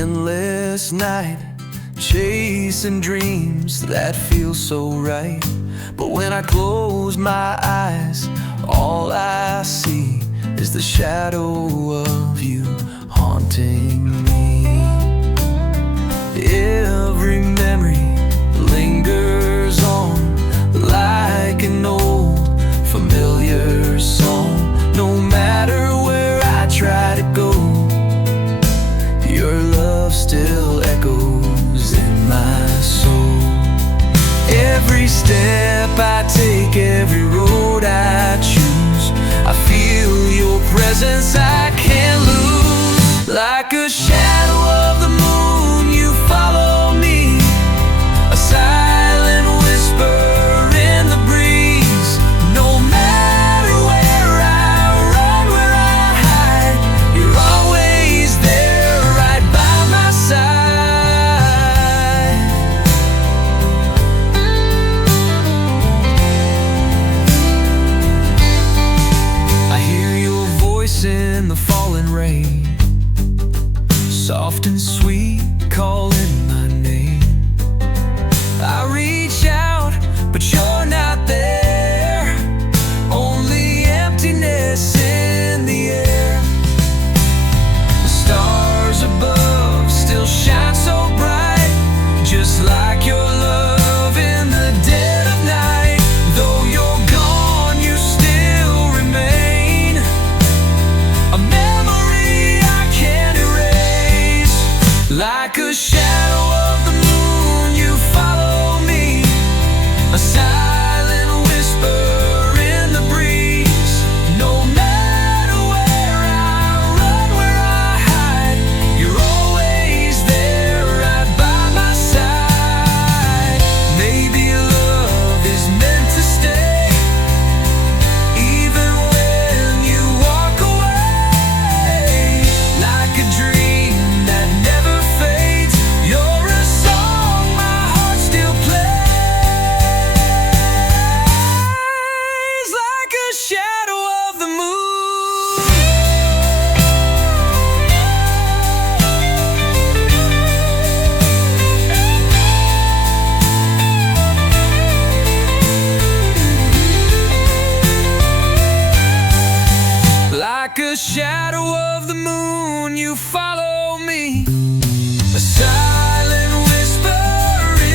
endless night, chasing dreams that feel so right. But when I close my eyes, all I see is the shadow of you haunting me. Every memory lingers on like an old familiar song. No matter where I try to go, your love still echoes in my soul. Every step I take, every road I choose, I feel your presence I can't lose. Like a shadow of the moon, you follow me, a silent whisper in the breeze. No matter where I run, where I hide, you're always there, right by my side. I hear your voice in the falling rain, soft and sweet, calling my name. I reach out, but you're not there, only emptiness in the air. The stars above still shine so bright, just like your love in the dead of night. Though you're gone, you still remain, a memory I can't erase. Like a shadow of the moon, you follow me, a silent whisper in the breeze. No matter where I run, where I hide, you're always there, right by my side. Maybe love is meant to stay, even when you walk away. Like a dream that never fades, you're a song my heart still plays. Like a shadow of the moon. Like a shadow of the moon, you follow me, a silent whisper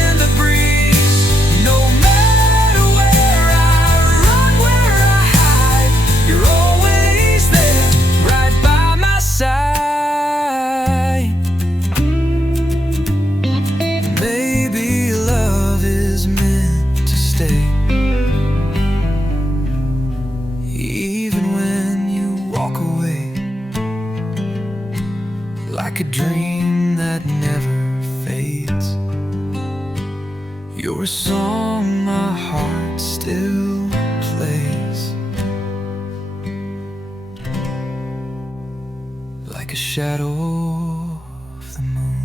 in the breeze. No matter where I run, where I hide, you're always there, right by my side. Maybe love is meant to stay, even when you walk away. Like a dream that never fades, you're a song my heart still plays. Like a shadow of the moon.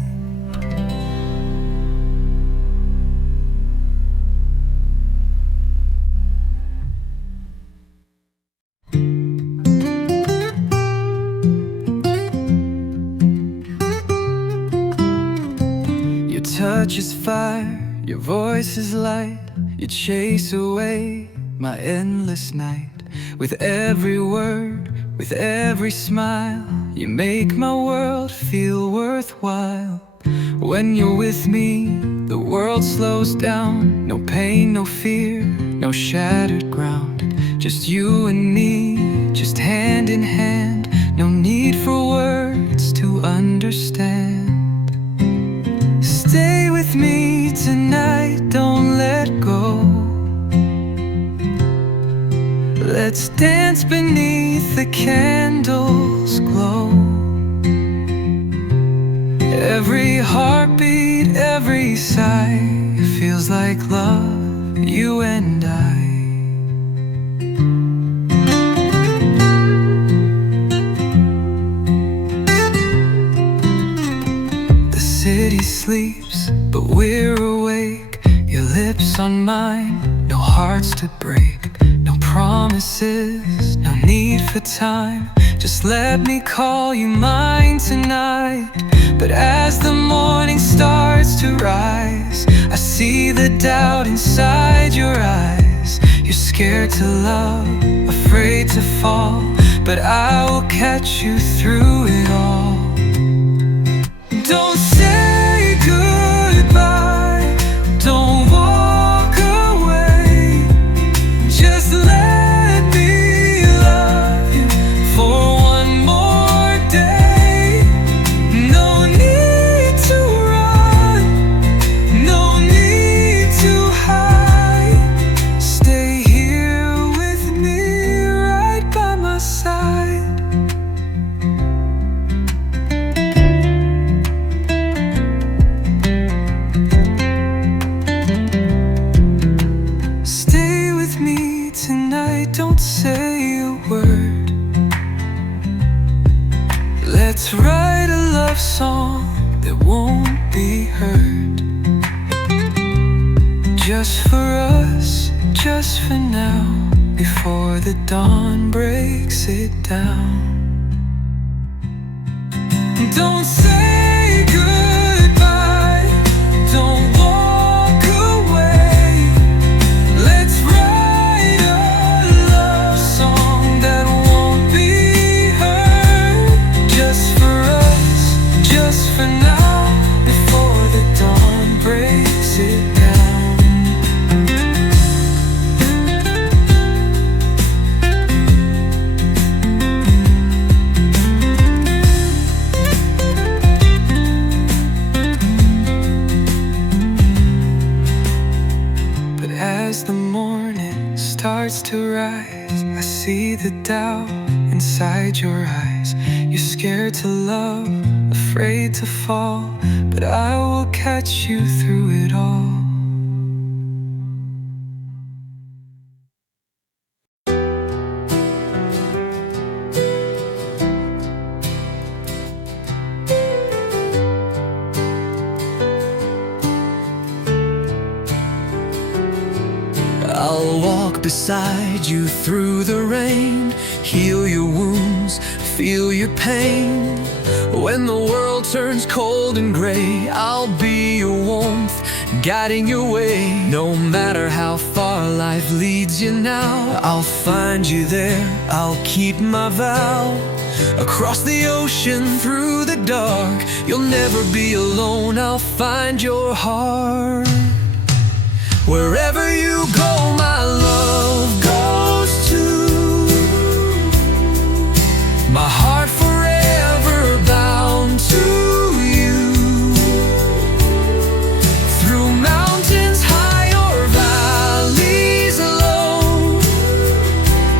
Your touch is fire, your voice is light. You chase away my endless night. With every word, with every smile, you make my world feel worthwhile. When you're with me, the world slows down. No pain, no fear, no shattered ground. Just you and me, just hand in hand. No need for words to understand. Stay with me tonight, don't let go. Let's dance beneath the candles' glow. Every heartbeat, every sigh feels like love, you and I. The city sleeps, but we're awake. Your lips on mine, no hearts to break. No promises, no need for time. Just let me call you mine tonight. But as the morning starts to rise, I see the doubt inside your eyes. You're scared to love, afraid to fall, but I will catch you through it all. Don't say goodbye, don't walk away. Just let me love you for one more day. No need to run, no need to hide. Stay here with me right by my side. Stay with me tonight, don't say a word. Let's write a love song that won't be heard. Just for us, just for now, before the dawn breaks it down. Don't say goodbye, don't walk away. Let's write a love song that won't be heard. Just for us, just for now, before the dawn breaks it down. But as the morning starts to rise, I see the doubt inside your eyes. You're scared to love, afraid to fall, but I will catch you through it all. I'll walk beside you through the rain, heal your wounds, feel your pain. When the world turns cold and gray, I'll be your warmth, guiding your way. No matter how far life leads you now, I'll find you there, I'll keep my vow. Across the ocean, through the dark, you'll never be alone, I'll find your heart. Wherever you go, my love goes too. My heart forever bound to you. Through mountains high or valleys low,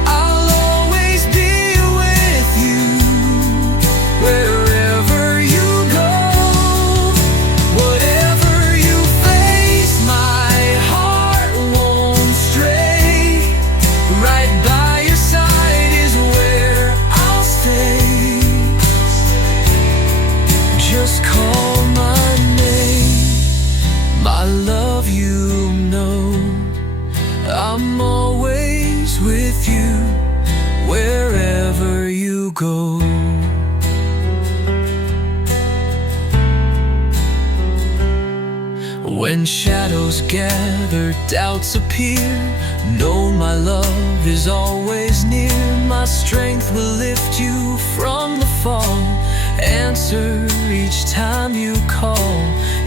I'll always be with you. Wherever you go, whatever you face, my heart won't stray. Right by your side is where I'll stay. Just call my name, my love, you know I'm always with you, wherever you go. When shadows gather, doubts appear, know my love is always near. My strength will lift you from the fall, answer each time you call.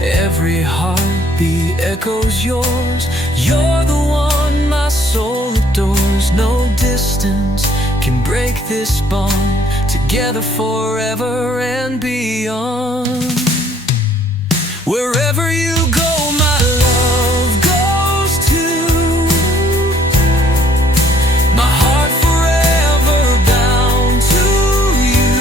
Every heartbeat echoes yours. You're the one my soul adores. No distance can break this bond, together forever and beyond. Wherever you go, my love goes too. My heart forever bound to you.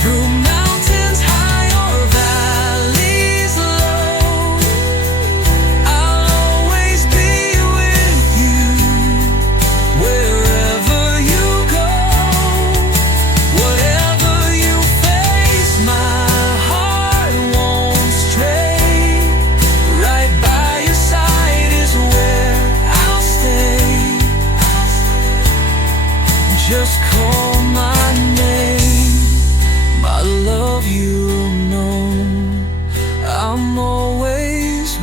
Through mountains high or valleys low, I'll always be with you. Wherever you go, whatever you face, my heart won't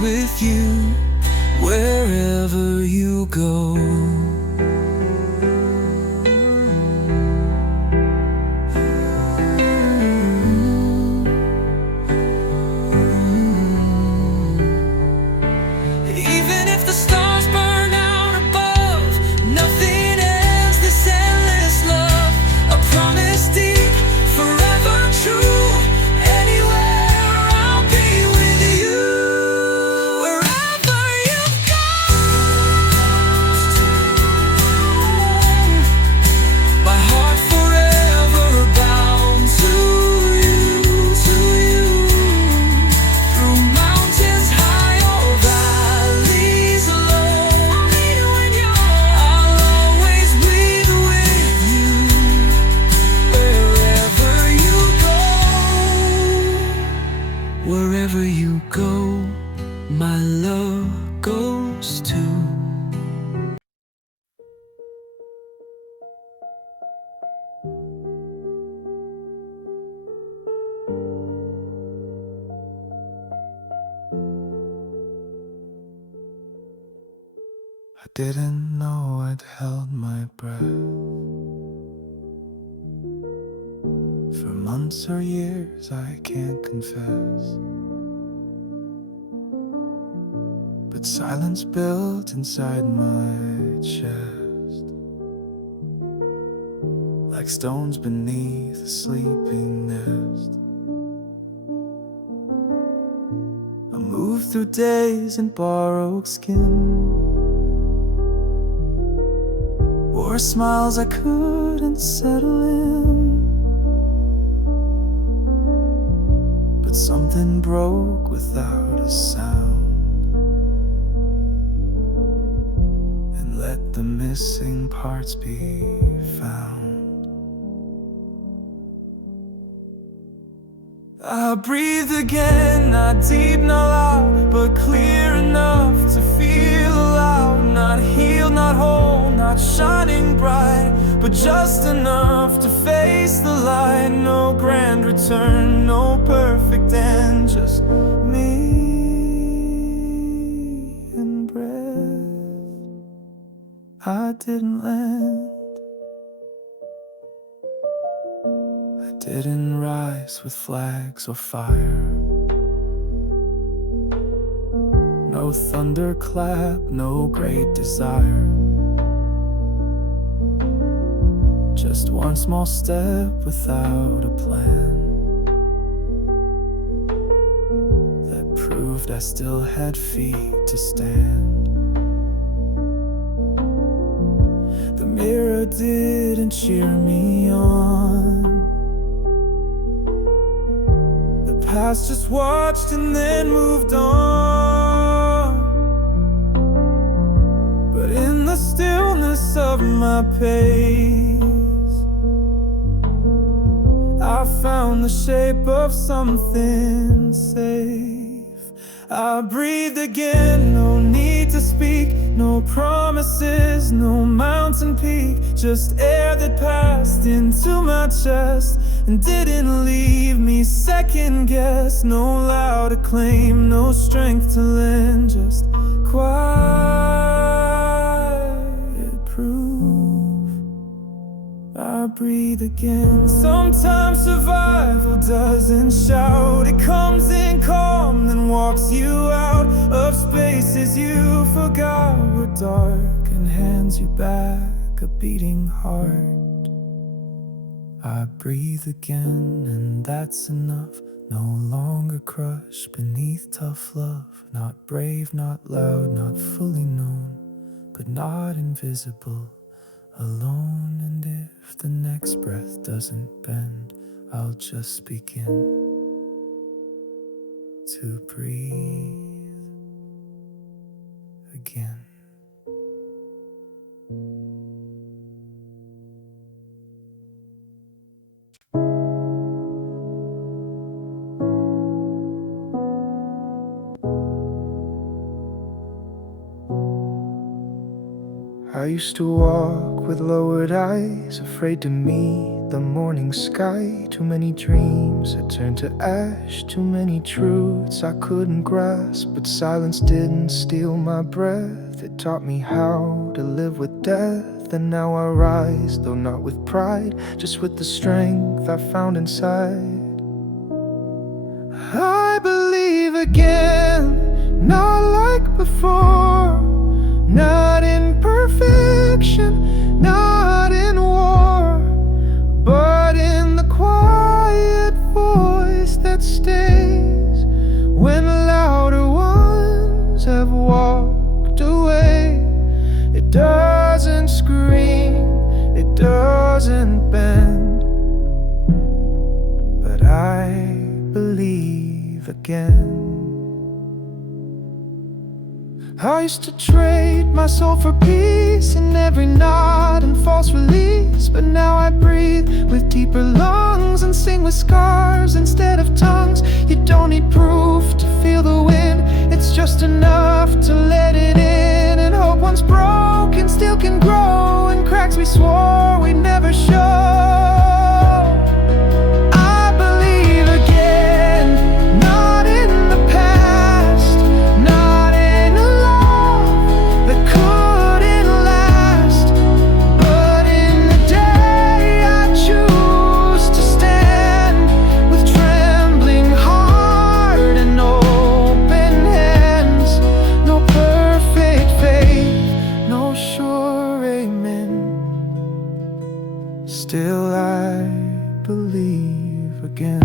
with you wherever you go. Even if the stars burn out above, nothing ends this endless love. A promise deep, forever true. Anywhere I'll be with you. Wherever you go, my heart forever bound to you, to you. Through mountains high or valleys low, I'll always be with you. Wherever you go, wherever you go, my love goes too. I didn't know I'd held my breath for months or years, I can't confess. But silence built inside my chest, like stones beneath a sleeping nest. I moved through days in borrowed skin, wore smiles I couldn't settle in. But something broke without a sound, and let the missing parts be found. I breathe again, not deep, not loud, but clear enough to feel alive. Not healed, not whole, not shining bright, but just enough to face the light. No grand return, no perfect end, just me and breath. I didn't land, I didn't rise with flags or fire. No thunderclap, no great desire. Just one small step without a plan that proved I still had feet to stand. The mirror didn't cheer me on, the past just watched and then moved on. But in the stillness of my pace, I found the shape of something safe. I breathed again, no need to speak, no promises, no mountain peak, just air that passed into my chest and didn't leave me second guess. No loud acclaim, no strength to lend, just quiet proof. I breathe again. Sometimes survival doesn't shout, it comes in calm, then walks you out of spaces you forgot were dark, and hands you back a beating heart. I breathe again, and that's enough. No longer crushed beneath tough love. Not brave, not loud, not fully known, but not invisible, alone. And if the next breath doesn't bend, I'll just begin to breathe again. I I used to walk with lowered eyes, afraid to meet the morning sky. Too many dreams had turned to ash, too many truths I couldn't grasp. But silence didn't steal my breath, it taught me how to live with death. And now I rise, though not with pride, just with the strength I found inside. I believe again, not like before. Not in perfection, not in war, but in the quiet voice that stays when louder ones have walked away. It doesn't scream, it doesn't bend, but I believe again. I used to trade my soul for peace in every nod and false release. But now I breathe with deeper lungs and sing with scars instead of tongues. You don't need proof to feel the wind, it's just enough to let it in. And hope once broken still can grow in cracks we swore we'd never show. Still I believe again.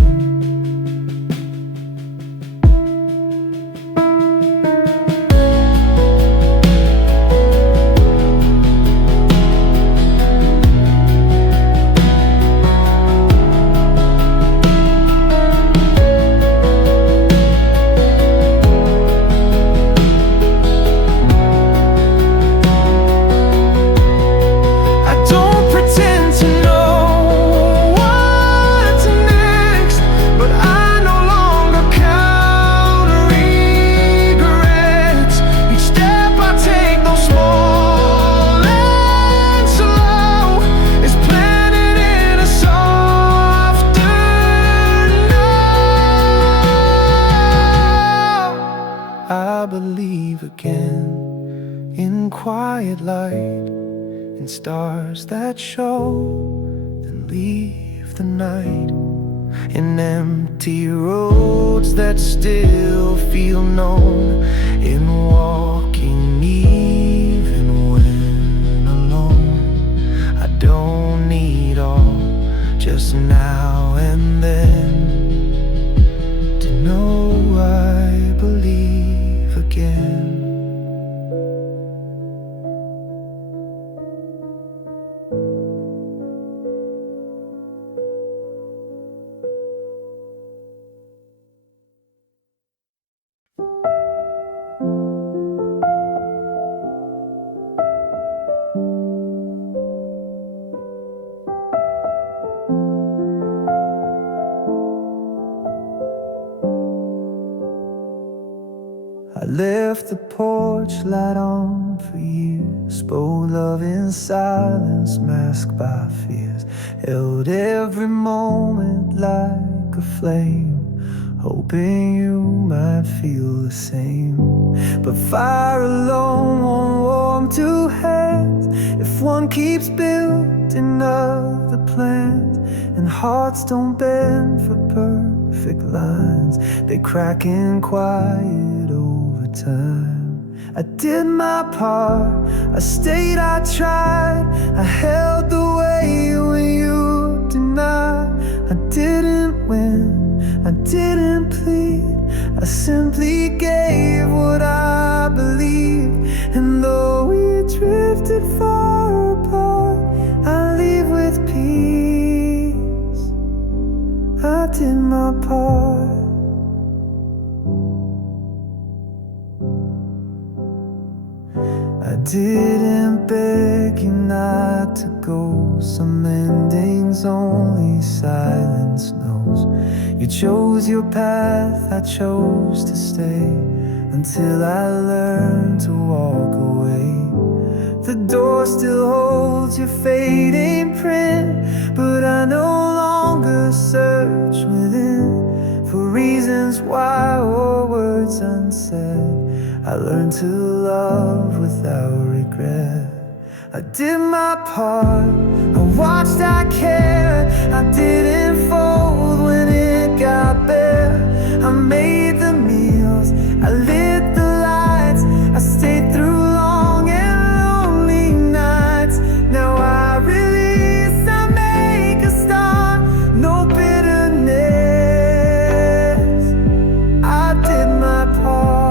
I believe again in quiet light, in stars that show, then leave the night, in empty roads that still feel known, in walking even when alone. I don't need all, just now and then, to know I believe again. I left the porch light on for years, spoke love in silence, masked by fears, held every moment like a flame, hoping you might feel the same. But fire alone won't warm two hands if one keeps building other plans. And hearts don't bend for perfect lines, they crack in quiet over time. I did my part, I stayed, I tried, I held the way when you denied. I didn't win, I didn't plead, I simply gave what I believed. And though we drifted far apart, I leave with peace. I did my part. I didn't beg you not to go, some endings only silence knows. You chose your path, I chose to stay, until I learned to walk away. The door still holds your fading print, but I no longer search within for reasons why or words unsaid. I learned to love without regret. I did my part, I watched, I cared. I didn't fold when it got bare. I made the meals, I lit the lights, I stayed through long and lonely nights. Now I release, I make a start, no bitterness. I did my part.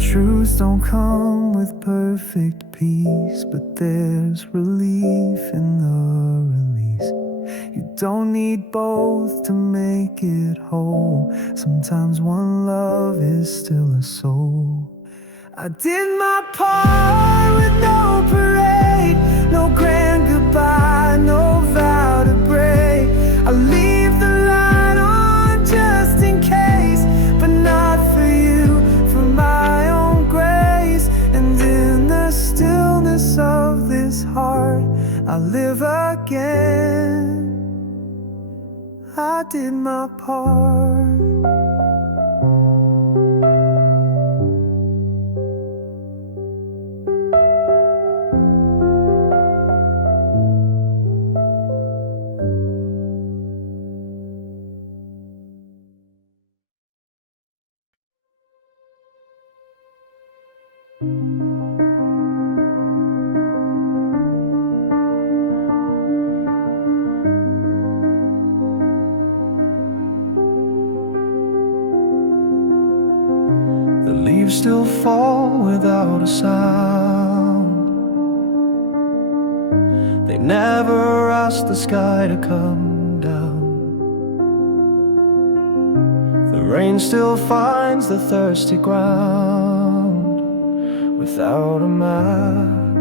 Truths don't come with perfect peace, but there's relief in the release. You don't need both to make it whole. Sometimes one love is still a soul. I did my part with no parade, no grand goodbye, no vow to break. I leave the light on just in case, but not for you, for my own grace. And in the stillness of this heart, I live again. I did my part. The leaves still fall without a sound. They never ask the sky to come down. The rain still finds the thirsty ground. Without a map,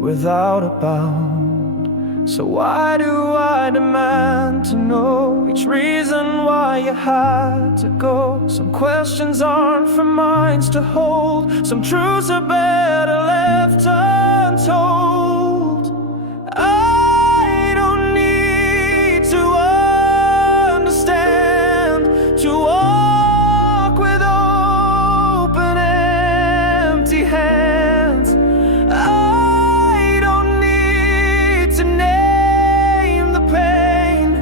without a bound. So why do I demand to know each reason why you had to go? Some questions aren't for minds to hold. Some truths are better left untold. I don't need to understand to walk with open empty hands. I don't need to name the pain,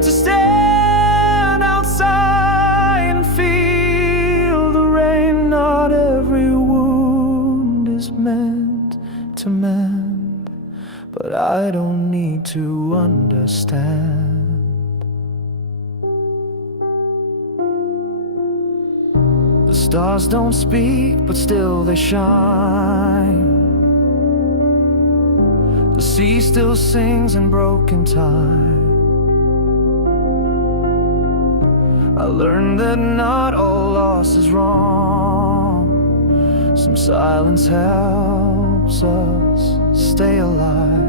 to stand outside and feel the rain. Not every wound is meant to mend, but I don't need to understand. The stars don't speak, but still they shine. The sea still sings in broken time. I learned that not all loss is wrong. Some silence helps us stay alive.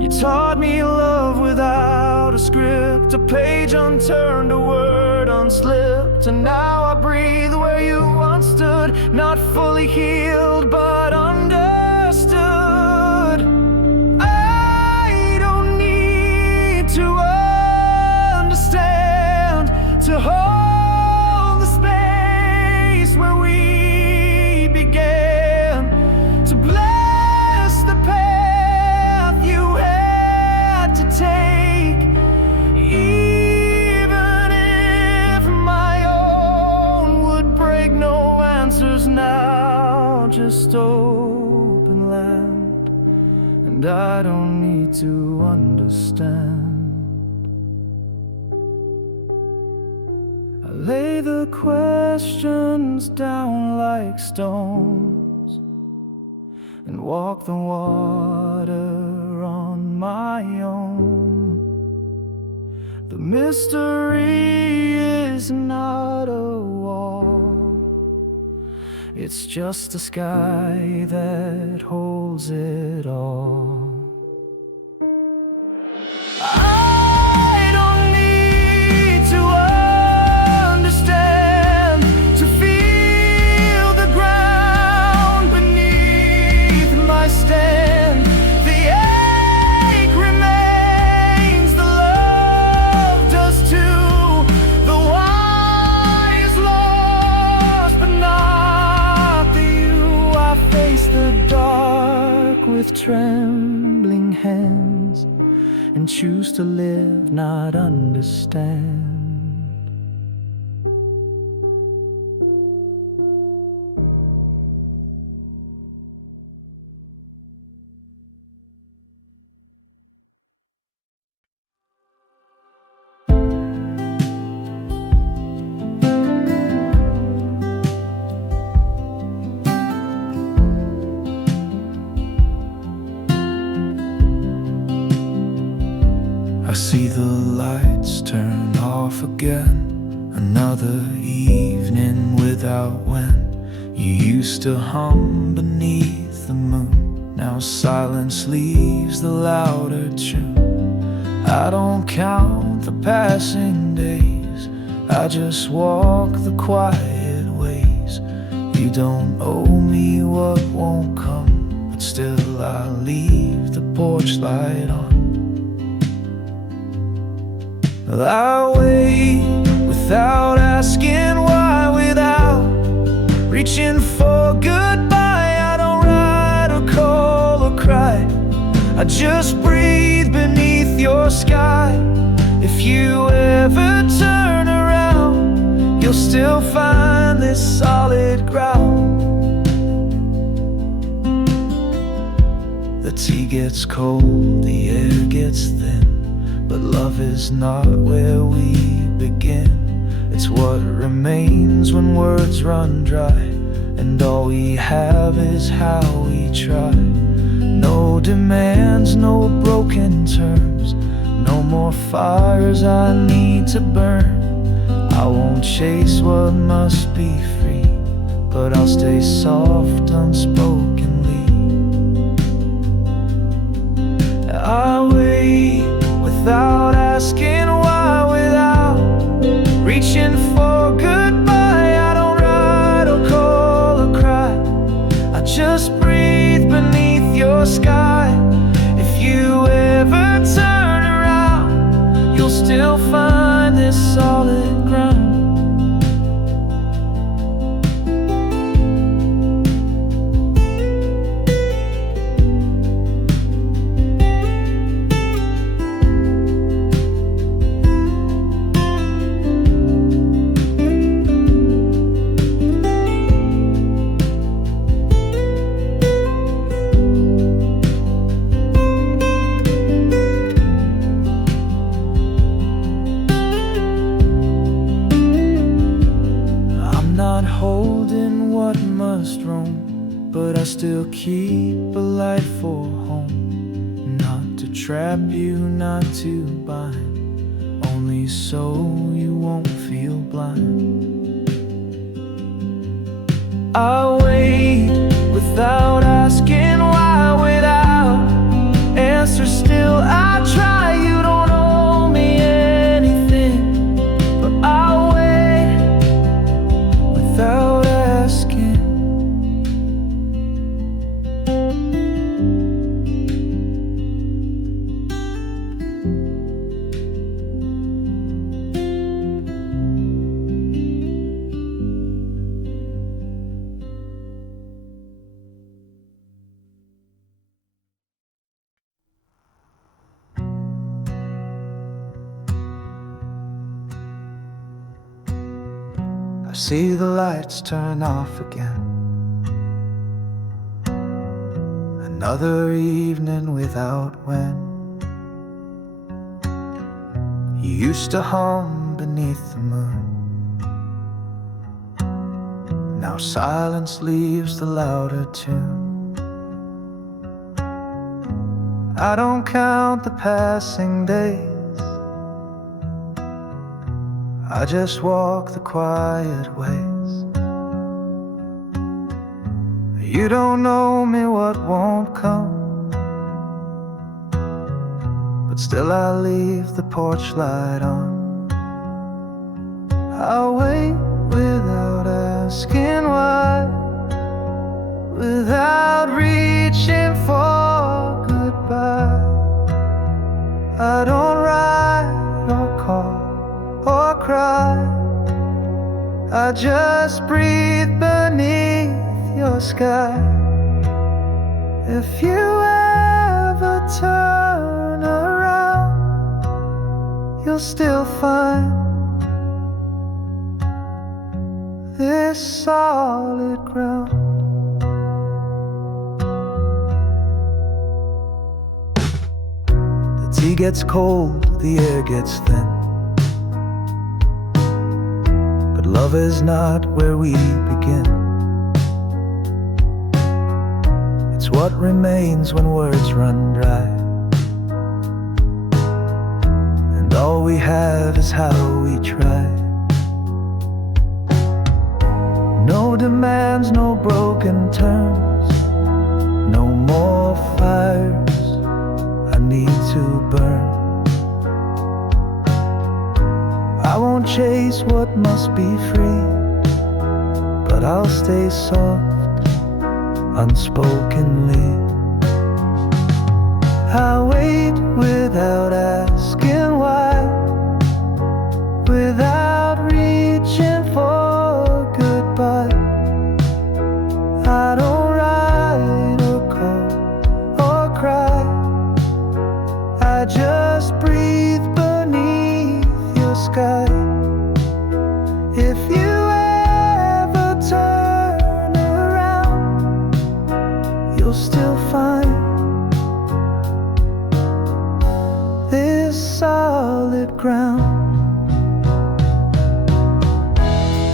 You taught me love without a script, a page unturned, a word unslipped. And now I breathe where you once stood, not fully healed, but understood. I don't need to understand to hold the space where we began, to bless the path you had to take. Even if my own would break, no answers now, just open land. And I don't need to understand. I lay the questions down like stones and walk the water on my own. The mystery is not a wall, It's just a sky that holds it all. I don't need to understand to feel the ground beneath my stand. The ache remains, the love does too. The why is lost, but not the you. I face the dark with trembling hands and choose to live, not understand. I see the lights turn off again. Another evening without when. You used to hum beneath the moon. Now silence leaves the louder tune. I don't count the passing days, I just walk the quiet ways. You don't owe me what won't come, but still I leave the porch light on. I wait without asking why, without reaching for goodbye. I don't write or call or cry, I just breathe beneath your sky. If you ever turn around, you'll still find this solid ground. The tea gets cold, the air gets thin, but love is not where we begin. It's what remains when words run dry, and all we have is how we try. No demands, no broken terms, no more fires I need to burn. I won't chase what must be free, but I'll stay soft unspokenly. I wait without asking why, without reaching for goodbye. I don't write or call or cry, I just breathe beneath your sky. If you ever turn around, you'll still find this solid ground. Holding what must roam, but I still keep a light for home. Not to trap you, not to bind, only so you won't feel blind. I wait without asking why, without answer still I try. You don't owe me anything, but I'll wait without asking. I see the lights turn off again. Another evening without when. You used to hum beneath the moon. Now silence leaves the louder tune. I don't count the passing days, I just walk the quiet ways. You don't know me what won't come, but still I leave the porch light on. I'll wait without asking why, without reaching for goodbye. I don't write or call or cry, I just breathe beneath your sky. If you ever turn around, you'll still find this solid ground. The tea gets cold, the air gets thin, but love is not where we begin. It's what remains when words run dry, and all we have is how we try. No demands, no broken terms, no more fires I need to burn. I won't chase what must be free, but I'll stay soft, unspokenly. I wait without asking why, without reaching for goodbye. I don't write or call or cry, I just breathe beneath your sky. If you ever turn around, you'll still find this solid ground.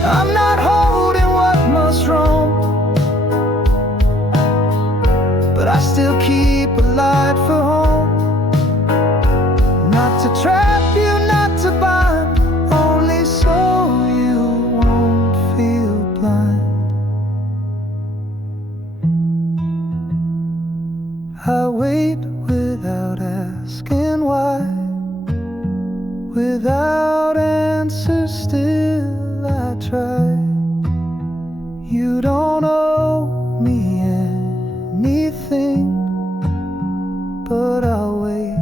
I'm not holding what must roam, but I still keep a light for home. Not to trap you, not to bind, only so you won't feel blind. I wait without asking why, without answers still I try. You don't owe me anything, but I'll wait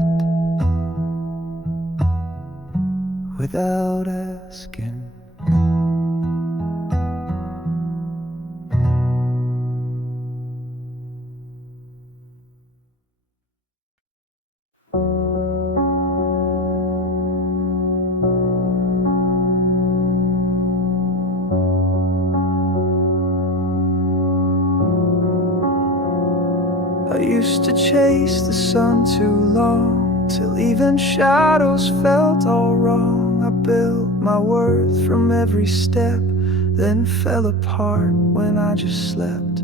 without asking. I used to chase the sun too long, till even shadows felt all wrong. I built my worth from every step, then fell apart when I just slept.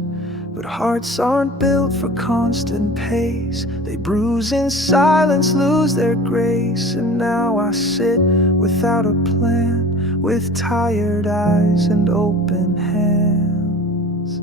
But hearts aren't built for constant pace, they bruise in silence, lose their grace. And now I sit without a plan, with tired eyes and open hands.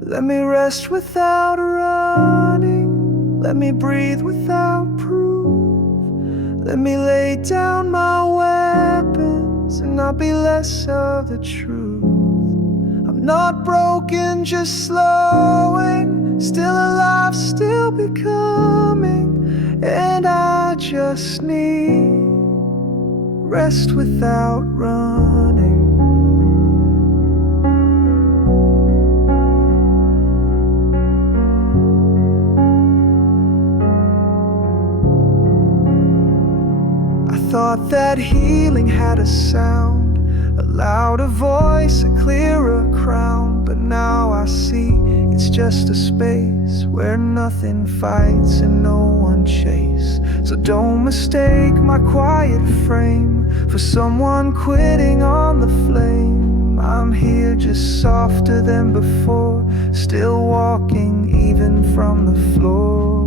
Let me rest without running, let me breathe without proof. Let me lay down my weapons and not be less of the truth. I'm not broken, just slowing, still alive, still becoming. And I just need rest without running. Thought that healing had a sound, a louder voice, a clearer crown. But now I see it's just a space where nothing fights and no one chases. So don't mistake my quiet frame for someone quitting on the flame. I'm here just softer than before, still walking even from the floor.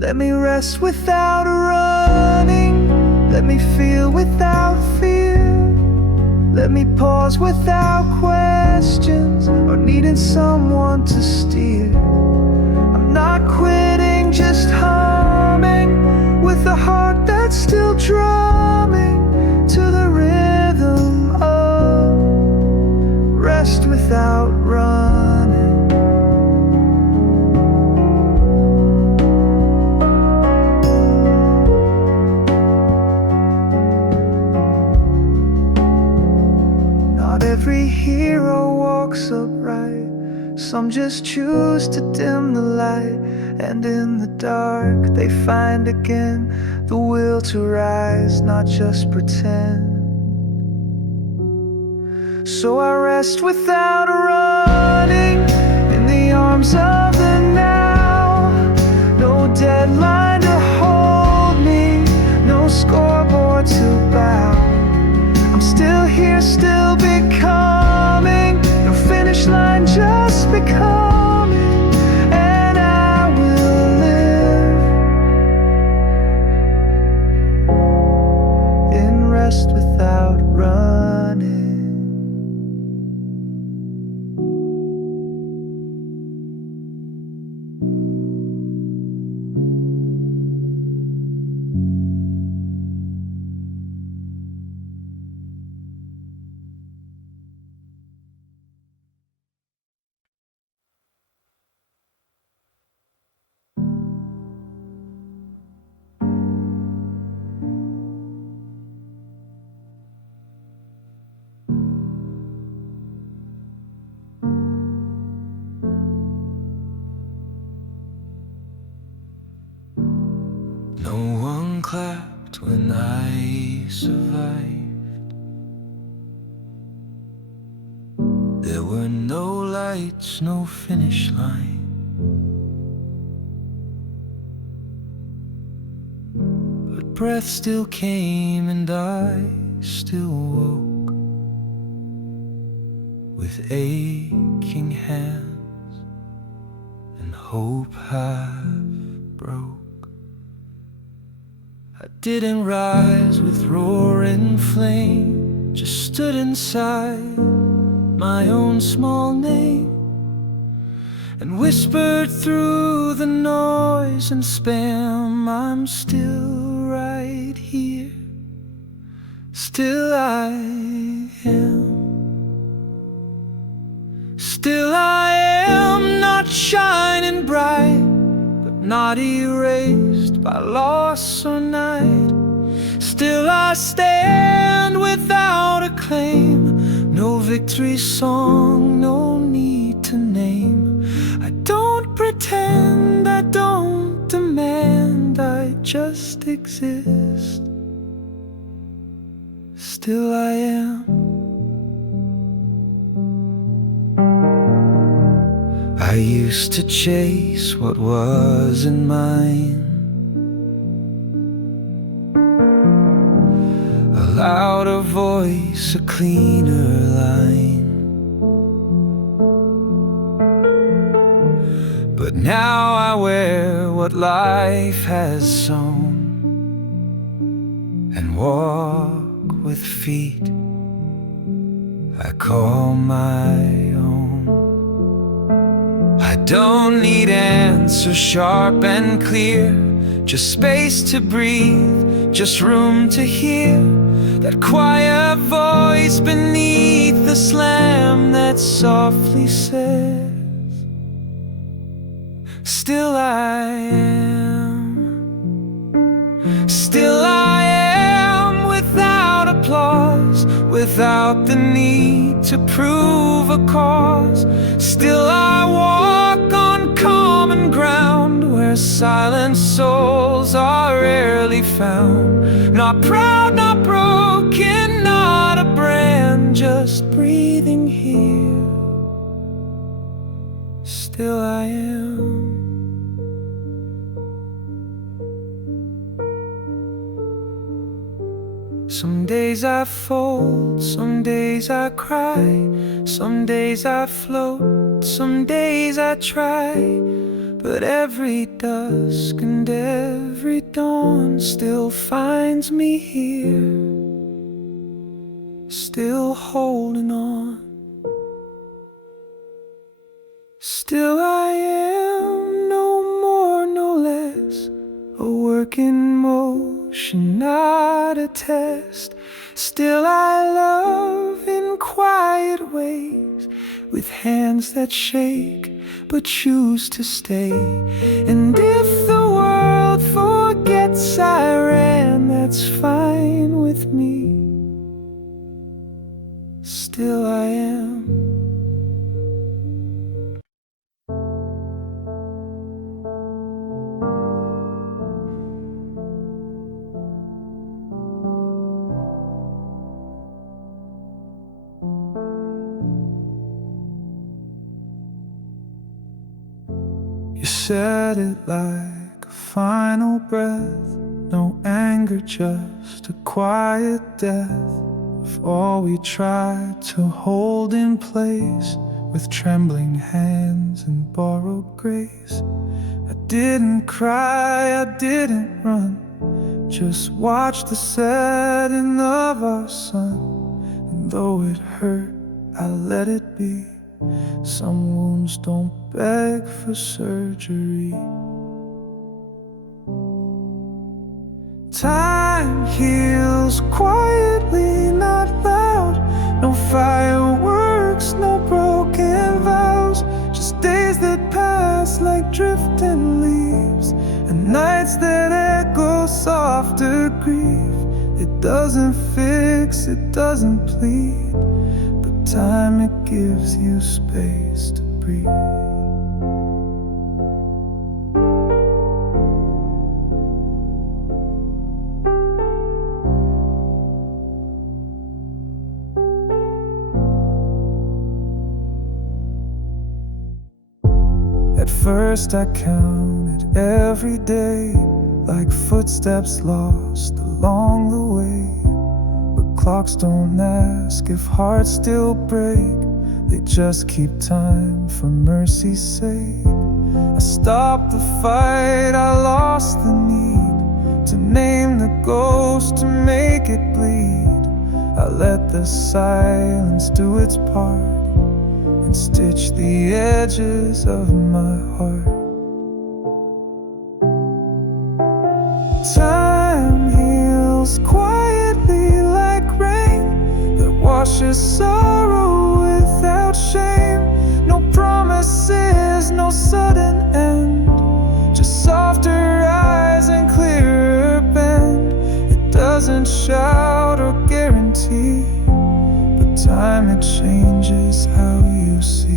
Let me rest without running, let me feel without fear. Let me pause without question. needing someone to steer. I'm not quitting, just humming, with a heart that's still drumming to the rhythm of rest without running. Not every hero walks upright. Some just choose to dim the light, and in the dark they find again the will to rise, not just pretend. So I rest without running in the arms of the now. No deadline to hold me, no scoreboard to bow. I'm still here, still becoming, no finish line, just becoming. And I will live in rest without running. No one clapped when I survived. There were no lights, no finish line. But breath still came and I still woke, with aching hands and hope half broke. I didn't rise with roaring flame, just stood inside my own small name and whispered through the noise and spam, I'm still right here, still I am. Still I am, not shining bright, but not erased by loss or night. Still I stand without a claim, no victory song, no need to name. I don't pretend, I don't demand, I just exist. Still I am. I used to chase what wasn't mine, a louder voice, a cleaner line. But now I wear what life has sown and walk with feet I call my own. I don't need answers sharp and clear, just space to breathe, just room to hear that quiet voice beneath the slam that softly says, still I am. Still I am, without applause, without the need to prove a cause. Still I walk on common ground where silent souls are rarely found. Not proud, not broken, not a brand, just breathing here. Still I am. Some days I fold, some days I cry, some days I float, some days I try. But every dusk and every dawn still finds me here, still holding on. Still I am, no more, no less, a work in motion, not a test. Still I love in quiet ways, with hands that shake but choose to stay. And if the world forgets I ran, that's fine with me. Still I am. You said it like a final breath, no anger, just a quiet death of all we tried to hold in place with trembling hands and borrowed grace. I didn't cry, I didn't run, just watched the setting of our sun. And though it hurt, I let it be. Some wounds don't beg for surgery. Time heals quietly, not loud. No fireworks, no broken vows, just days that pass like drifting leaves, and nights that echo softer grief. It doesn't fix, it doesn't plead, but time, it gives you space to breathe. At first I counted every day like footsteps lost along the way. But clocks don't ask if hearts still break, they just keep time for mercy's sake. I stopped the fight, I lost the need to name the ghost, to make it bleed. I let the silence do its part and stitch the edges of my heart. Time heals quietly like rain that washes sorrow without shame. No promises, no sudden end, just softer eyes and clearer bend. It doesn't shout or guarantee, but time, it changes how you see.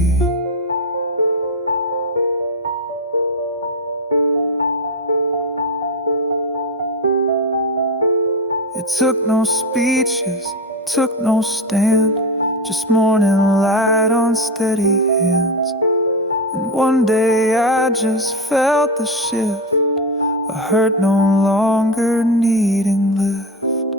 It took no speeches, took no stand, just morning light on steady hands. And one day I just felt the shift, a hurt no longer needing lift.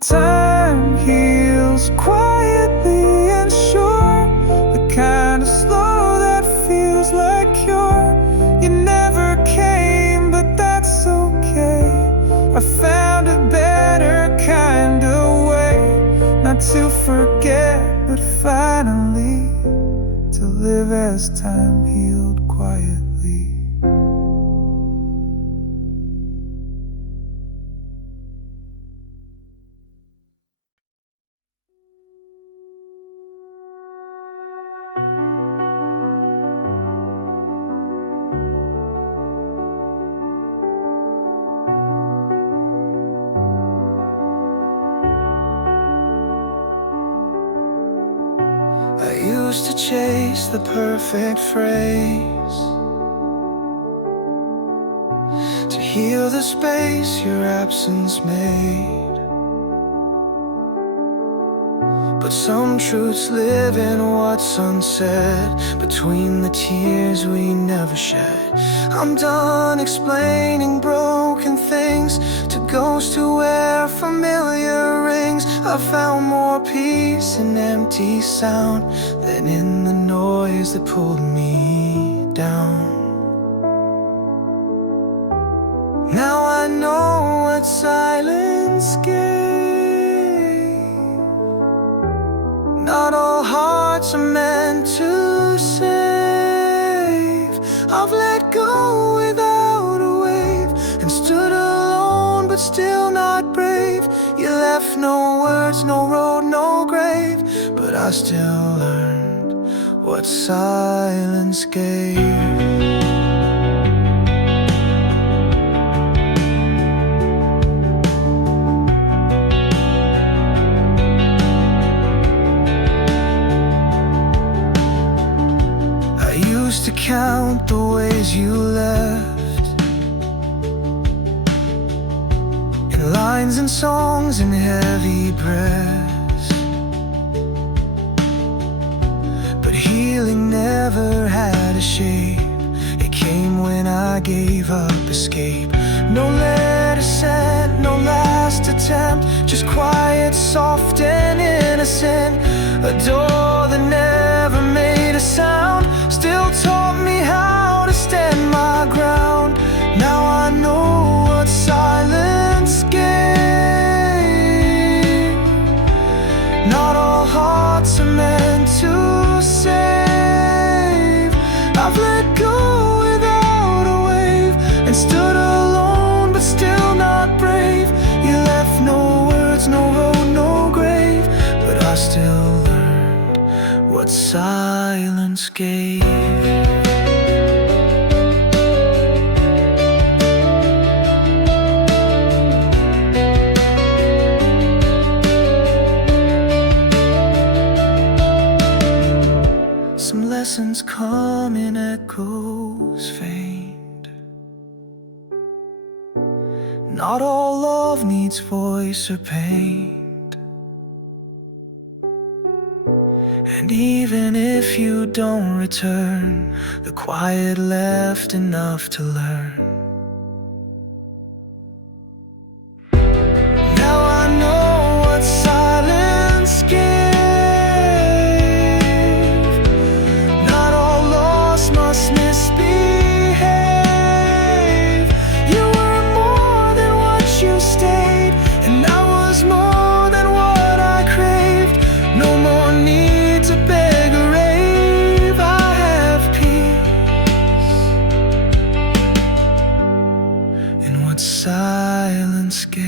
Time heals quietly and sure, the kind of slow that feels like cure. You never came, but that's okay. I found a better kind of way, not to forget, but finally to live as time healed quietly. I used to chase the perfect phrase to heal the space your absence made. But some truths live in what's unsaid, between the tears we never shed. I'm done explaining broken things to ghosts who wear familiar rings. I found more peace in empty sound than in the noise that pulled me down. Now I know what silence gave. Not all hearts are meant to say. I've let go without a wave, and stood alone but still not brave. You left no words, no road, no grave, but I still learned what silence gave. To count the ways you left, in lines and songs and heavy breaths, but healing never had a shape. It came when I gave up escape. No letter sent, no last attempt, just quiet, soft and innocent. A door that never made a sound still taught me how to stand my ground. Now I know what silence gave. Not all hearts are meant to save. I've let go without a wave, and stood alone but still not brave. You left no words, no road, no grave, but I still learned what silence gave. Some lessons come in echoes faint. Not all love needs voice or paint. And even if you don't return, the quiet left enough to learn. Now I know what silence gave. Not all loss must misbehave. You were more than what you stayed, and I was more than what I craved. No more need to beg or rave. I have peace in what silence gave.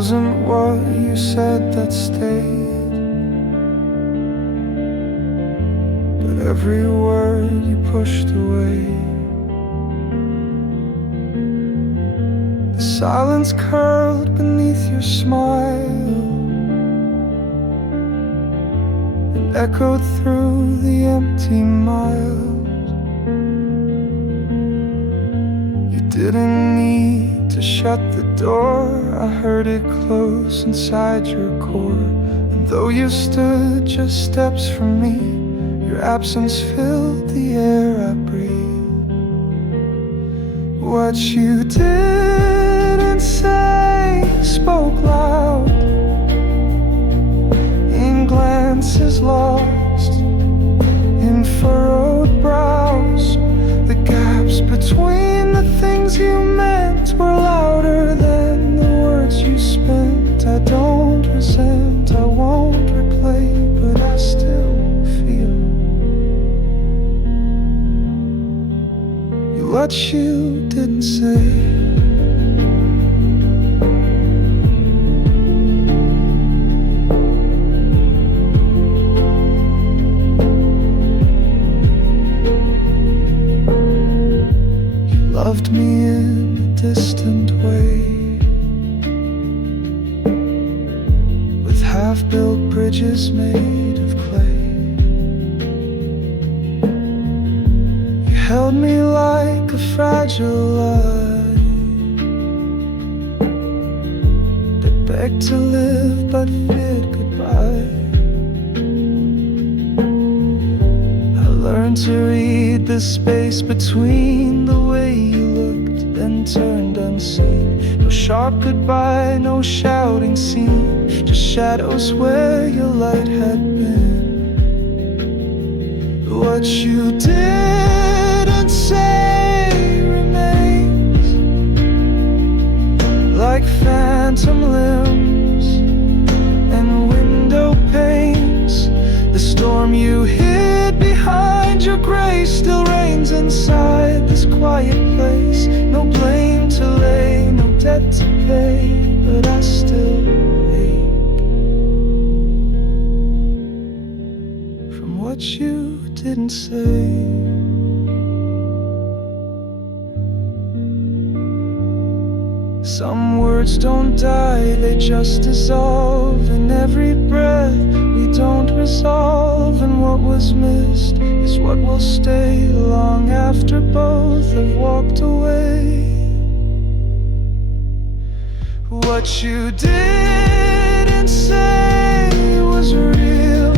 Wasn't what you said that stayed, but every word you pushed away. The silence curled beneath your smile and echoed through the empty miles. You didn't need to shut the door, I heard it close inside your core. And though you stood just steps from me, your absence filled the air I breathe. What you didn't say spoke loud in glances lost in furrowed brows. The gaps between the things you meant were louder than the words you spent. I don't resent, I won't replay, but I still feel what you didn't say. Loved me in a distant way, with half-built bridges made of clay. You held me like a fragile lie that begged to live but feared goodbye. to read the space between the way you looked, then turned unseen. No sharp goodbye, no shouting scene, just shadows where your light had been. What you didn't say remains, like phantom limbs and window panes. The storm you hid behind your gray still reigns inside this quiet place. No blame to lay, no debt to pay, but I still ache from what you didn't say. Some words don't die, they just dissolve in every breath we don't resolve. And what was missed is what will stay long after both have walked away. What you didn't say was real,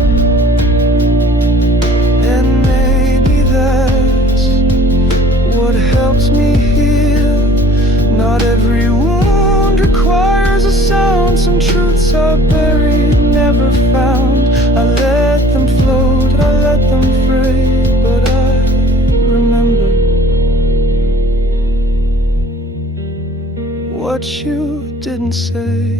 and maybe that's what helps me heal. Not every wound requires a sound. Some truths are buried, never found. I let them float, I let them fray, but I remember what you didn't say.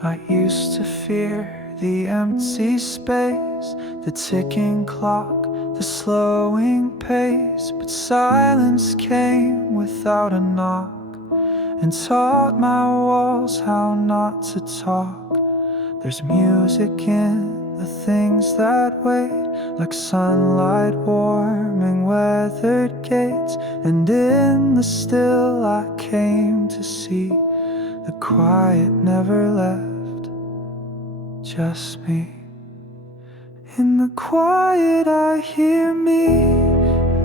I used to fear the empty space, the ticking clock, the slowing pace. But silence came without a knock and taught my walls how not to talk. There's music in the things that wait, like sunlight warming weathered gates. And in the still I came to see the quiet never left, just me. In the quiet I hear me,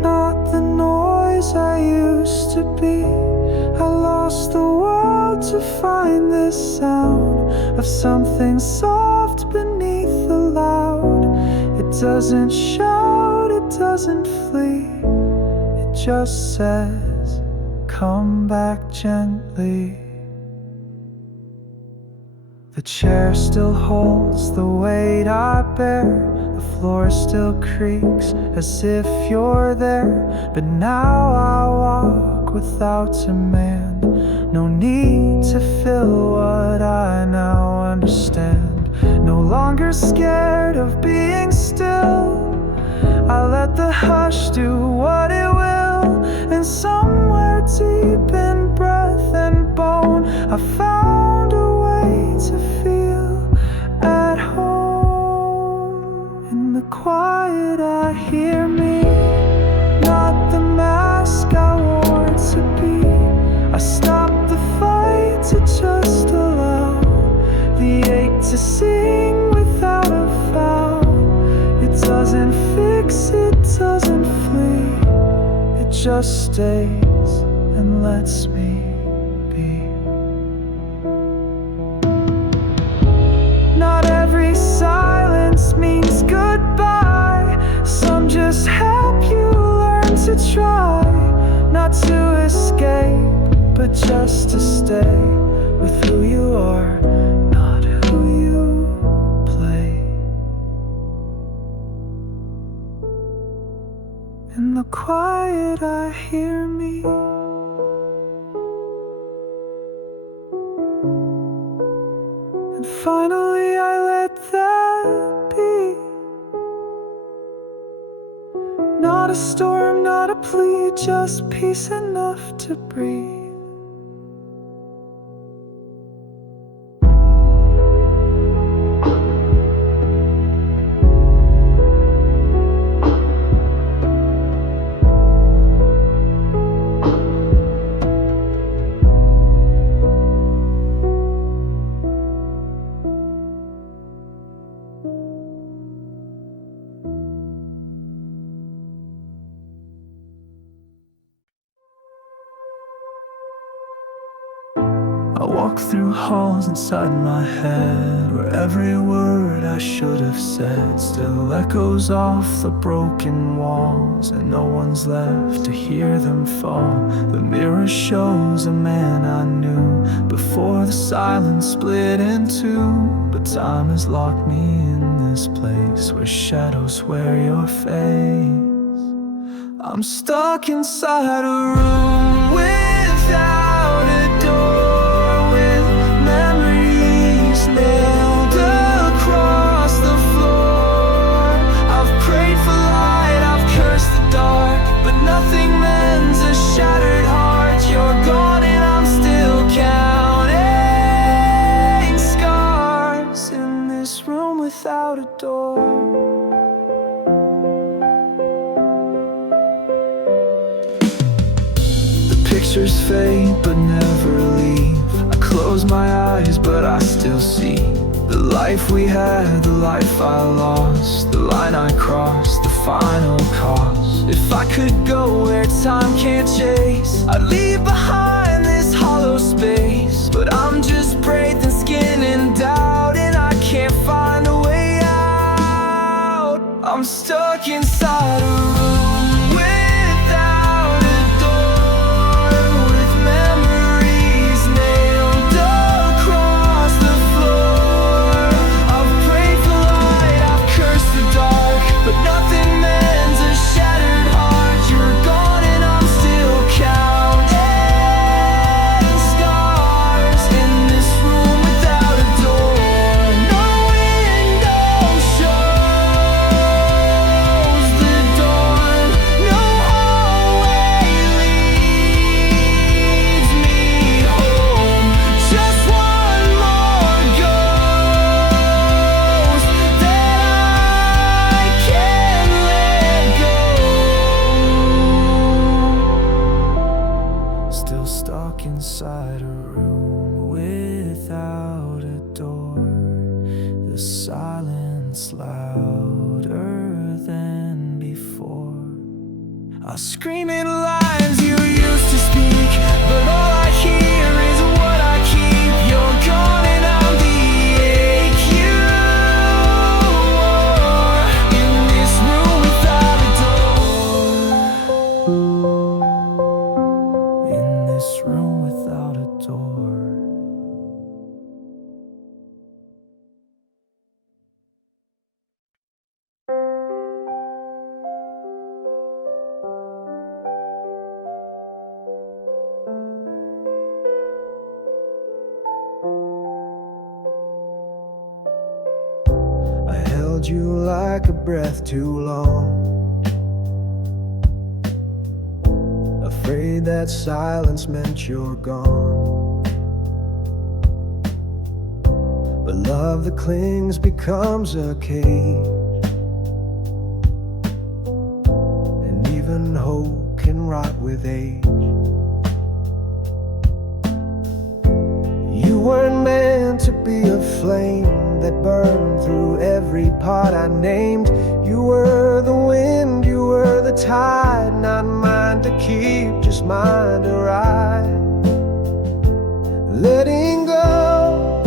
not the noise I used to be. I lost the world to find this sound of something soft beneath the loud. It doesn't shout, it doesn't flee, it just says, come back gently. The chair still holds the weight I bear, the floor still creaks as if you're there. But now I walk without demand, no need to fill what I now understand. No longer scared of being still, I let the hush do what it will. And somewhere deep in breath and bone, I found a way to feel at home. In the quiet I hear me, not the mask I wore to be. I stopped the fight to just allow the ache to sing without a vow. It doesn't fix, it doesn't flee, it just stays and lets me be. Not every silence means goodbye. Some just help you learn to try, not to escape, but just to stay with who you are, not who you play. In the quiet I hear me, and finally I let that be. Not a storm, not a plea, just peace enough to breathe. I walk through halls inside my head, where every word I should have said still echoes off the broken walls, and no one's left to hear them fall. The mirror shows a man I knew before the silence split in two, but time has locked me in this place where shadows wear your face. I'm stuck inside a room without a door, with memories nailed across the floor. I've prayed for light, I've cursed the dark, but nothing mends a shattered heart. You're gone and I'm still counting scars in this room without a door. Pictures fade but never leave. I close my eyes but I still see the life we had, the life I lost, the line I crossed, the final cost. If I could go where time can't chase, I'd leave behind this hollow space. But I'm just breathing skin and doubt, and I can't find a way out. I'm stuck inside a room inside a room without a door, the silence louder than before. I scream in lines you used to speak, but all I hear is what I keep. You're gone and I'm the ache you wore in this room without a door. In this room without a door. I held you like a breath too long, afraid that silence meant you're gone. But love that clings becomes a cage, and even hope can rot with age. You weren't meant to be a flame that burned through every part I named. You were the wind, you were the tide, not mine to keep, just mine to ride. Letting go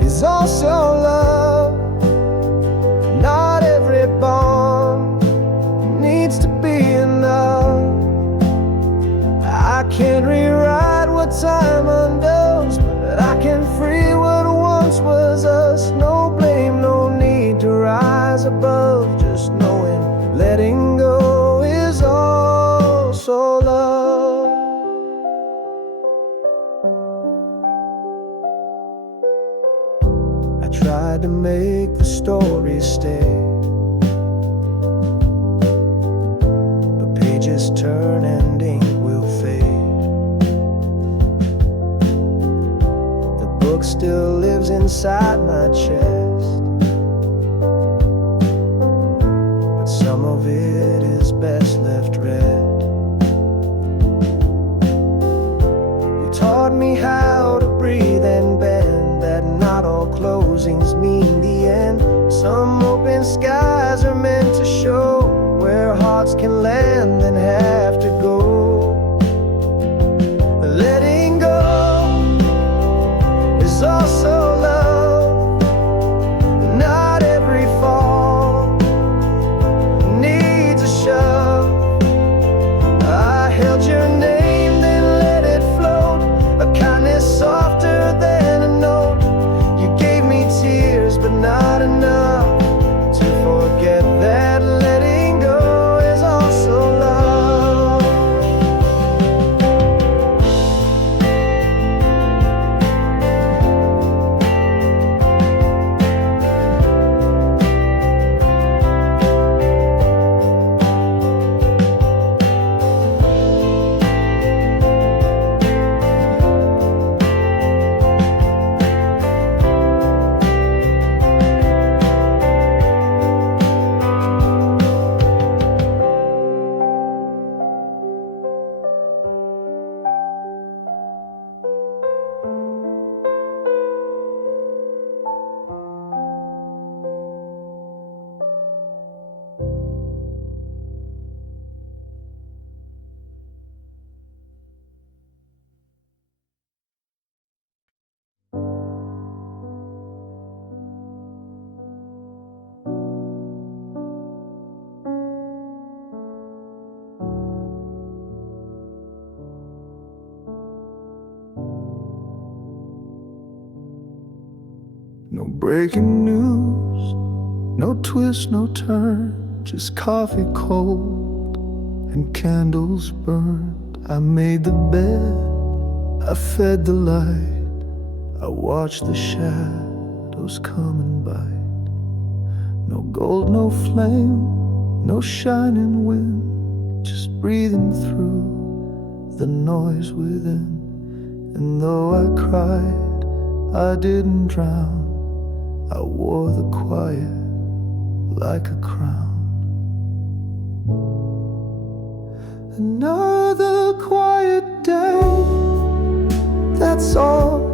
is also love. Not every bond needs to be enough. I can't rewrite what time undoes, but I can free what once was us. No blame, no need to rise above, just knowing letting go is also love. I tried to make the story stay, but pages turn and ink will fade. The book still lives inside my chest, but some of it is best left read. You taught me how to breathe and bend, that not all closings mean the end. Some open skies are meant to show where hearts can land and have to go. Letting go breaking news, no twist, no turn, just coffee cold and candles burned. I made the bed, I fed the light, I watched the shadows come and bite. No gold, no flame, no shining wind, just breathing through the noise within. And though I cried, I didn't drown, I wore the quiet like a crown. Another quiet day, that's all.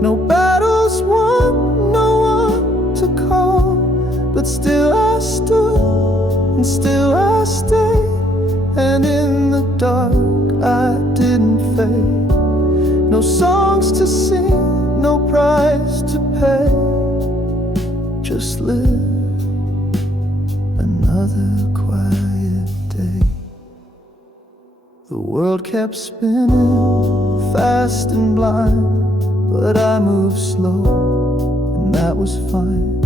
No battles won, no one to call. But still I stood, and still I stayed. And in the dark I didn't fade. No songs to sing, no price to pay. Just live another quiet day. The world kept spinning, fast and blind, but I moved slow, and that was fine.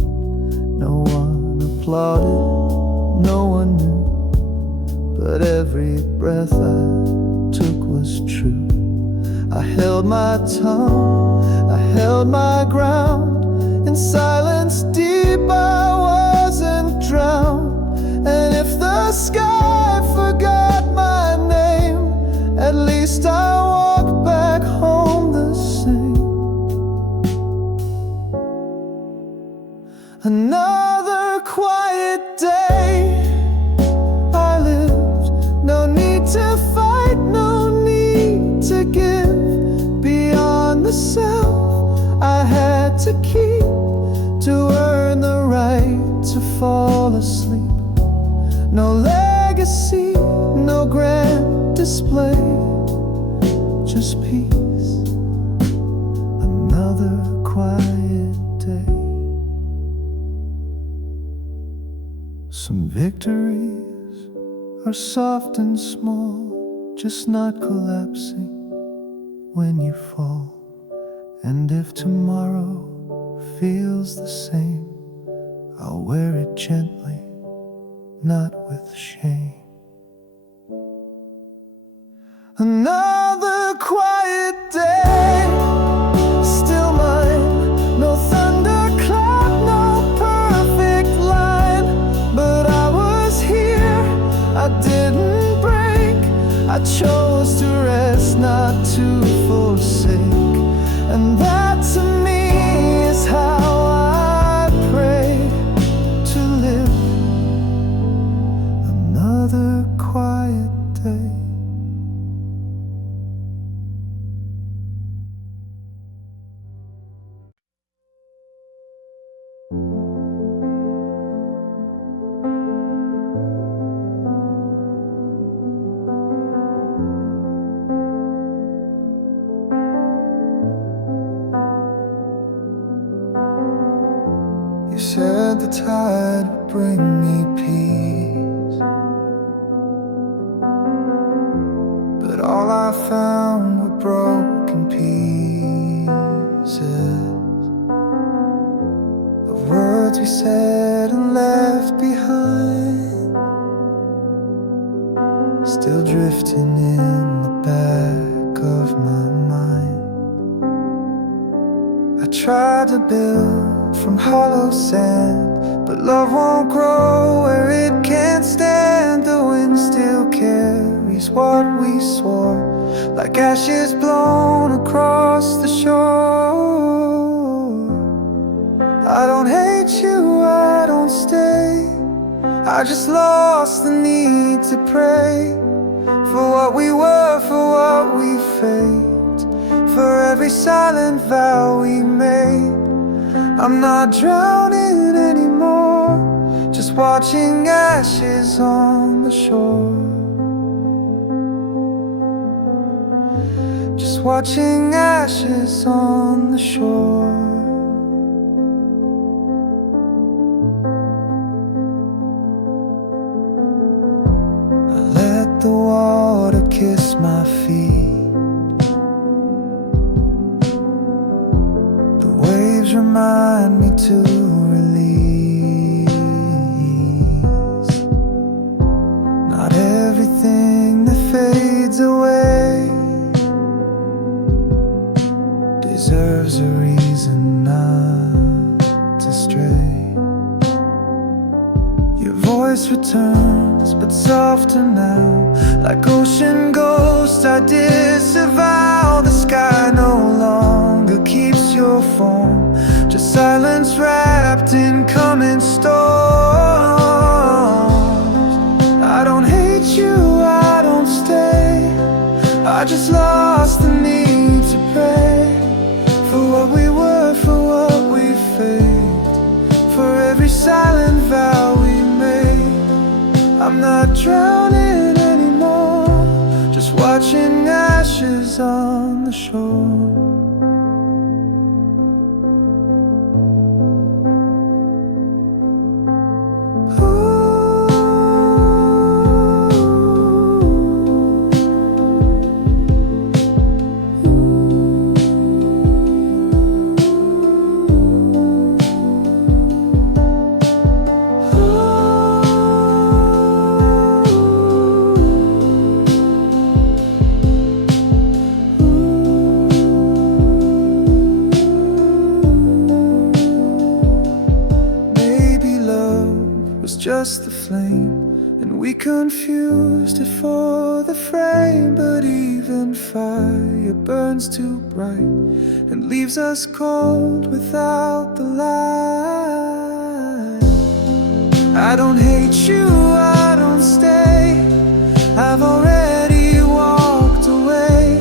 No one applauded, no one knew, but every breath I took was true. I held my tongue, I held my ground. In silence deep I wasn't drowned. And if the sky forgot my name, at least I walked back home the same. Another quiet day I lived. No need to fight, no need to give. Beyond the self I had to keep, to earn the right to fall asleep. No legacy, no grand display, just peace. Another quiet day. Some victories are soft and small, just not collapsing when you fall. And if tomorrow feels the same, I'll wear it gently, not with shame. Another quiet day, still mine. No thunderclap, no perfect line, but I was here, I didn't break. I chose to rest, not to forsake. And that to me is how I pray to live another quiet day. You said the tide would bring me peace, but all I found were broken pieces of words we said and left behind, still drifting in the back of my mind. I tried to build from hollow sand, but love won't grow where it can't stand. The wind still carries what we swore, like ashes blown across the shore. I don't hate you, I don't stay, I just lost the need to pray for what we were, for what we faked, for every silent vow we made. I'm not drowning anymore, just watching ashes on the shore. Just watching ashes on the shore. I let the water kiss my feet. remind me to release. Not everything that fades away deserves a reason not to stray. Your voice returns, but softer now. Like ocean ghosts, I disavow. The sky no longer keeps your form, just silence wrapped in coming storms. I don't hate you, I don't stay. I just lost the need to pray for what we were, for what we faked, for every silent vow we made. I'm not drowning anymore, just watching ashes on the shore. Just the flame, and we confused it for the frame. But even fire burns too bright and leaves us cold without the light. I don't hate you, I don't stay. I've already walked away.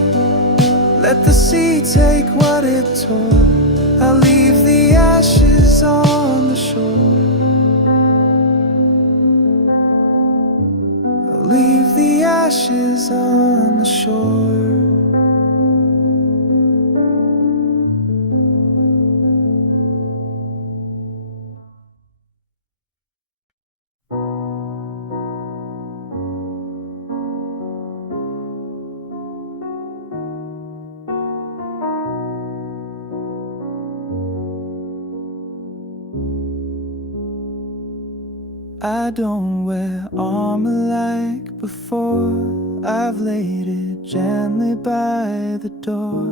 Let the sea take what it tore. I'll leave the ashes on the shore. Leave the ashes on the shore. I don't wear armor like before. I've laid it gently by the door.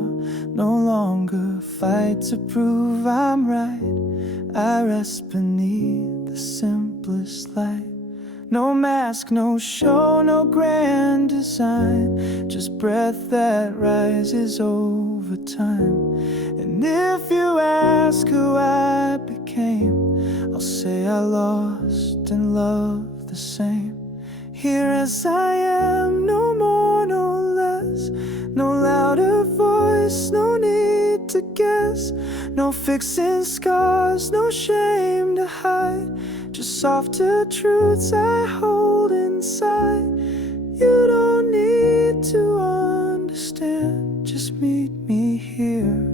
No longer fight to prove I'm right. I rest beneath the simplest light. No mask, no show, no grand design, just breath that rises over time. And if you ask who I became, I'll say I lost and loved the same. Here as I am, no more, no less. No louder voice, no need to guess. No fixing scars, no shame to hide. Just softer truths I hold inside. You don't need to understand, just meet me here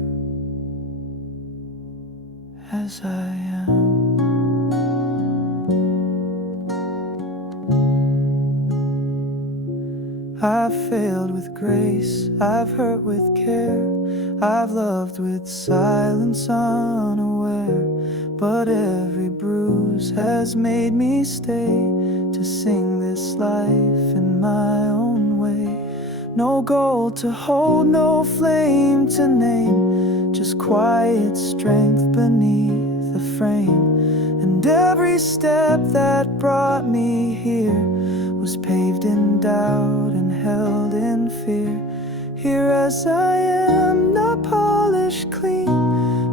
as I am. I've failed with grace, I've hurt with care, I've loved with silence unaware. But every bruise has made me stay to sing this life in my own way. No goal to hold, no flame to name, just quiet strength beneath the frame. And every step that brought me here was paved in doubt and held in fear. Here as I am, not polished clean,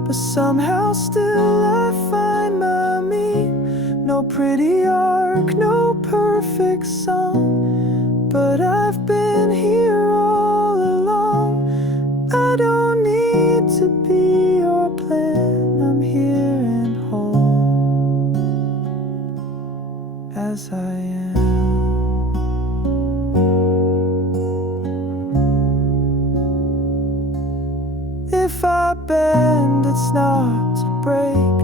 but somehow still I find my me. No pretty arc, no perfect song, but I've been here all along. I don't need to be your plan, I'm here and whole as I am. If I bend, it's not to break.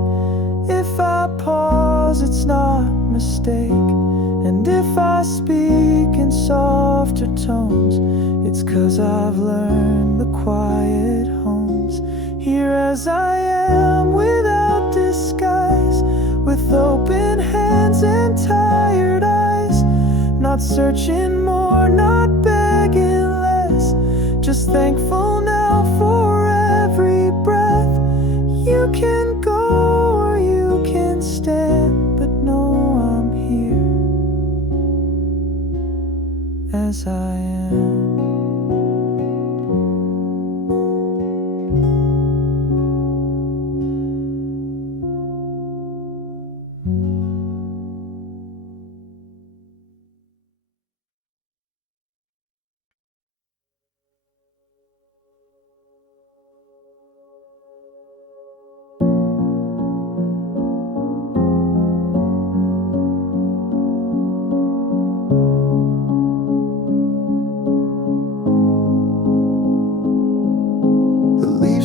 If I pause, it's not a mistake. And if I speak in softer tones, it's 'cause I've learned the quiet homes. Here as I am with Not searching more, not begging less, just thankful now for every breath. You can go or you can stand, but know I'm here as I am.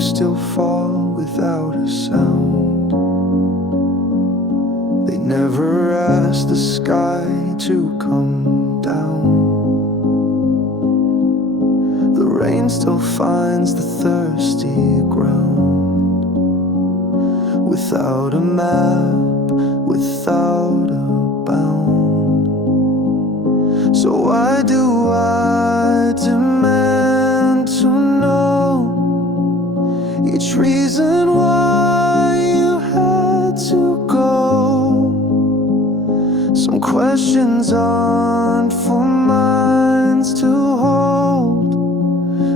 Still fall without a sound. They never ask the sky to come down. The rain still finds the thirsty ground. Without a map, without a bound. So why do I demand to know each reason why you had to go? Some questions aren't for minds to hold.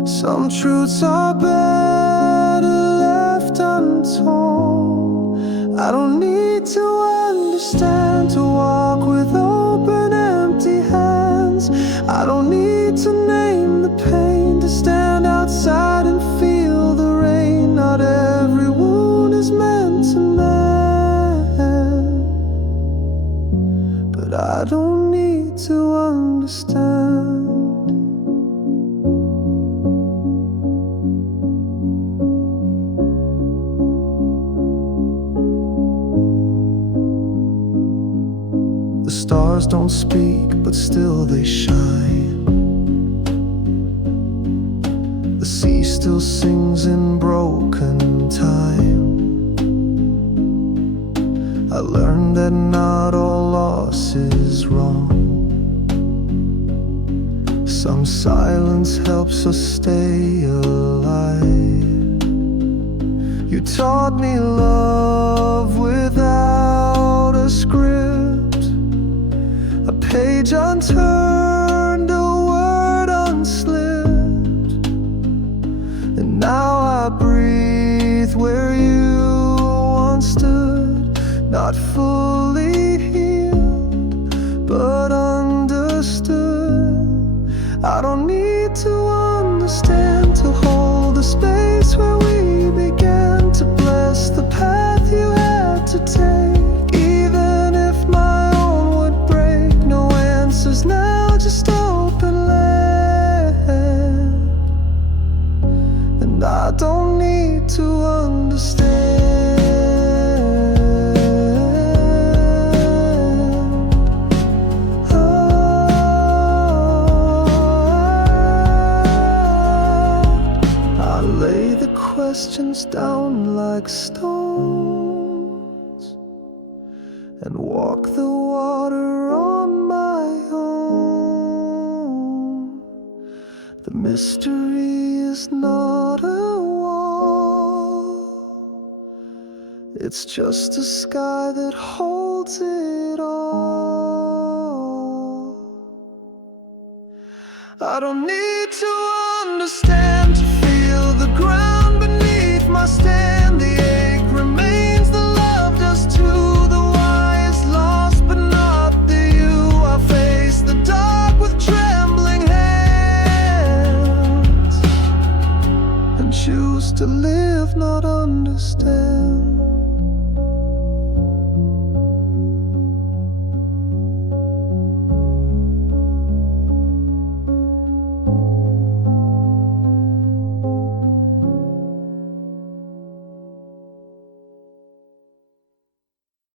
Some truths are better left untold. I don't need to understand to walk with open, empty hands. I don't need to name the pain to stand outside and feel the rain. Not every wound is meant to mend, but I don't need to understand. The stars don't speak, but still they shine. The sea still sings in broken time. I learned that not all loss is wrong. Some silence helps us stay alive. You taught me love without a script, a page unturned, a word unslipped. And now I breathe where you once stood, not fully healed, but understood. I don't need to understand to hold the space where we began, to bless the path you had to take. Even if my own would break, no answers now, just open land. And I don't need to understand. I lay the questions down like stones and walk the water on my own. The mystery is not a wall, it's just a sky that holds it all. I don't need to understand to feel the ground beneath my stand. The ache remains, the love does too. The why is lost, but not the you. I face the dark with trembling hands and choose to live, not understand.